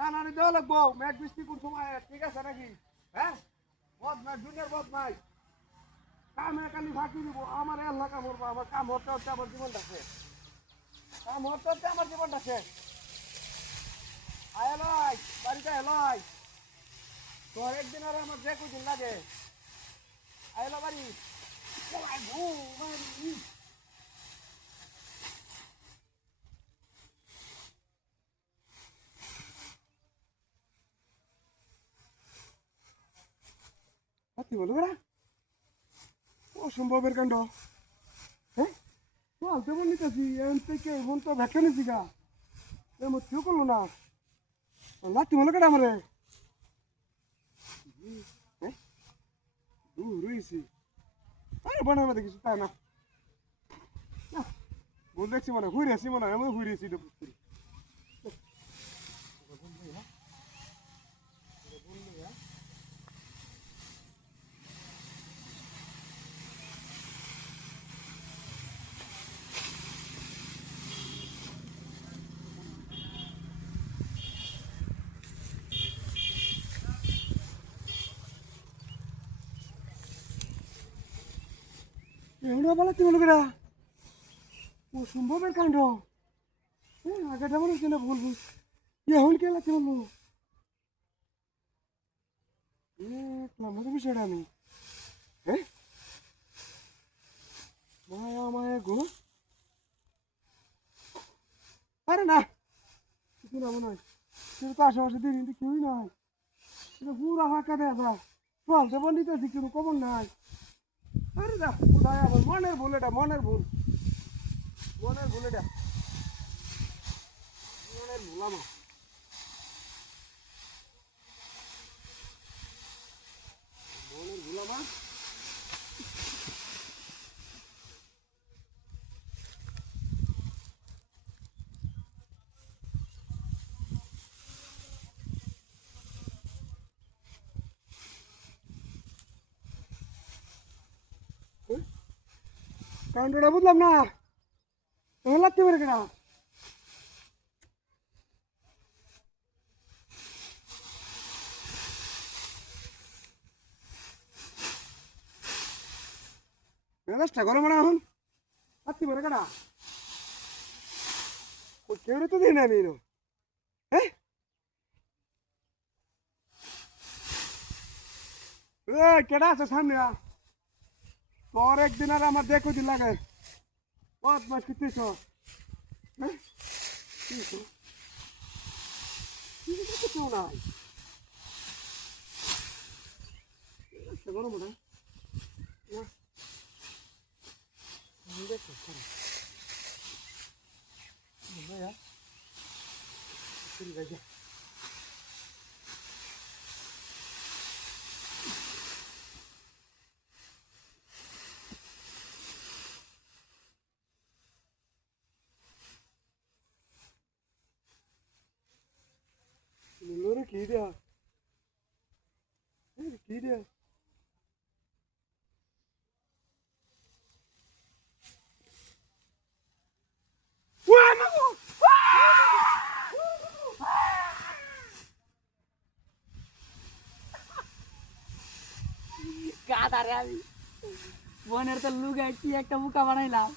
টানানি দেওয়া লাগবো ম্যাচ বৃষ্টি কোন সময় ঠিক আছে নাকি? হ্যাঁ? বদমাই জুনিয়র বদমাই কামে কালি ফাঁকি দিব, আমার আল্লাহ কাম করব আমার কাম হতে হতে আমার জীবনটা শেষ। কাম হতে হতে আমার জীবনটা শেষ। আয় লয় বাড়িতে এলয় তোর একদিন আর আমার যে কদিন লাগে। আইলো বাড়ি। ঘুম হাতি বলো বেড়া অসম্ভবের কাণ্ড। হ্যাঁ চলতে বল নিতেছি এমন থেকে মন তো ভেটে নিছি গা। এমন কেউ করল না। লাতি বলো কেটা আমারে? রয়েছি আরে বানার মধ্যে কিছু তাই না। ভুল দেখছি মনে হয় আসি মনে হয়, আমি এমন বলা বলো কেটা অসম্ভবের কাণ্ড। হ্যাঁ আগেটা মনে হচ্ছে না ভুল ভুল এখন কে লাগছে বলব? দেখলাম না তো বিষয়টা আমি। হ্যাঁ মায়া মায়া গো। আরে না, কিছু না মনে হয়। কিন্তু তো আশেপাশে দিন কিন্তু কেউই এটা পুরা ফাঁকা দেয়া যায় চলতে বন্দিতেছি কিন্তু কমন নাই। মনের ভুল এটা মনের ভুল। মনের ভুল এটা। মনের ভুল আমার। মনের কাউন্টারটা বুঝলাম না তখন লাগতে পারে কেনা মেজাজটা গরম না এখন লাগতে পারে কেনা কেউ তো দিই না আমি। হ্যাঁ কেডা আছে সামনে তোর একদিন আর আমার দেখো দিন লাগে বহুত মাস কিতিস হ্যাঁ কিছু কিছু নাই গরম না দেখো ভাইয়া ঠিক আছে Loro কি দেয়া কি দেয়া কাদারে আমি বোনের তো লুগায় কি একটা মুখা বানাইলাম